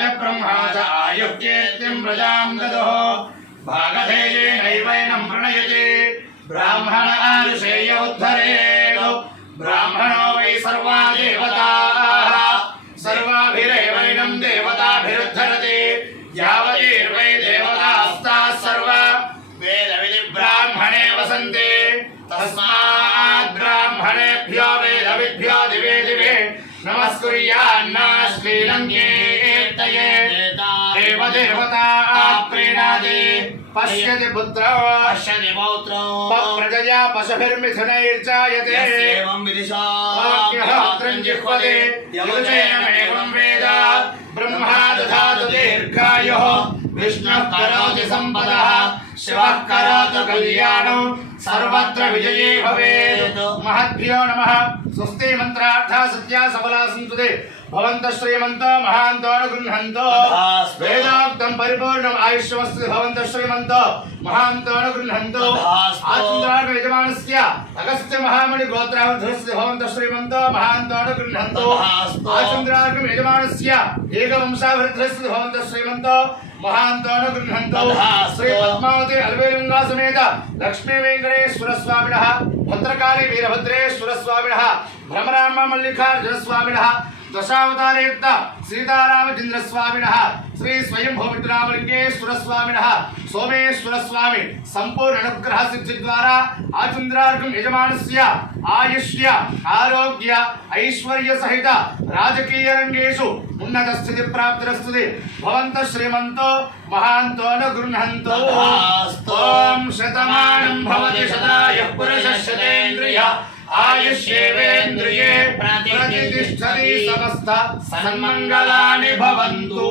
राजब्रह्मा च आयुक्येत्यं प्रजां ददुः भागधेयेनैवैनं प्रणयते ब्राह्मणानुषेय उद्धरेत् ब्राह्मणो वै सर्वा देवताः सर्वाभिरेवैनं देवताभिरुद्धरति यावतीर्वै देवतास्ताः सर्वा वेदविधि ब्राह्मणे वसन्ति तस्मात् ब्राह्मणेभ्यो वेदविद्भ्यो दिवे दिवे नमस्कुर्यान्न श्रीलङ्केर्तये देव देवता प्रीणाति पश्यति पुत्रो पश्यति पौत्रो प्रजया पशुभिर्मिथुनैर्जायते एवं विदिशा वाक्यहोत्रं जिह्वते युजेनमेवं वेद ब्रह्मा दधातु दीर्घायुः विष्णुः करोति सम्पदः शिवः करोतु कल्याणं सर्वत्र विजयी भवेत् महद्भ्यो नमः स्वस्ति मंत्रार्थः सत्या सबला सन्तु ते भवन्तः श्रीमन्तो महान्तो अनुगृह्णन्तो वेदोक्तं परिपूर्णम् आयुष्यमस्तु भवन्तः श्रीमन्तो महान्तो अनुगृह्णन्तो आचन्द्रार्क यजमानस्य अगस्त्य महामणि गोत्रावधस्य भवन्तः श्रीमन्तो महान्तो अनुगृह्णन्तो आचन्द्रार्क यजमानस्य एकवंशावृद्धस्य भवन्तः श्रीमन्तो महान्तो अनुगृह्णन्तो श्री पद्मावती अल्वेलिंगा समेत लक्ष्मी वेंकटेश्वर स्वामिनः भद्रकाली वीरभद्रेश्वर स्वामिनः भ्रमराम मल्लिकार्जुन स्वामिनः दशावतारयुक्त सीतारामचंद्र स्वामिनः श्री स्वयंभूमित्रामलिंगेश्वर स्वामिनः सोमेश्वर स्वामी संपूर्ण अनुग्रह सिद्धि द्वारा आचंद्रार्कं यजमानस्य आयुष्य आरोग्य ऐश्वर्य सहित राजकीय रंगेषु उन्नत स्थिति प्राप्तिरस्तु भवन्तः श्रीमन्तो महान्तो अनुगृह्णन्तो ओम शतमानं भवति शतायुः पुरुषः शतेन्द्रियः आयुष्येवेन्द्रिये प्रतिष्ठति समस्त सन्मंगलानि भवन्तु।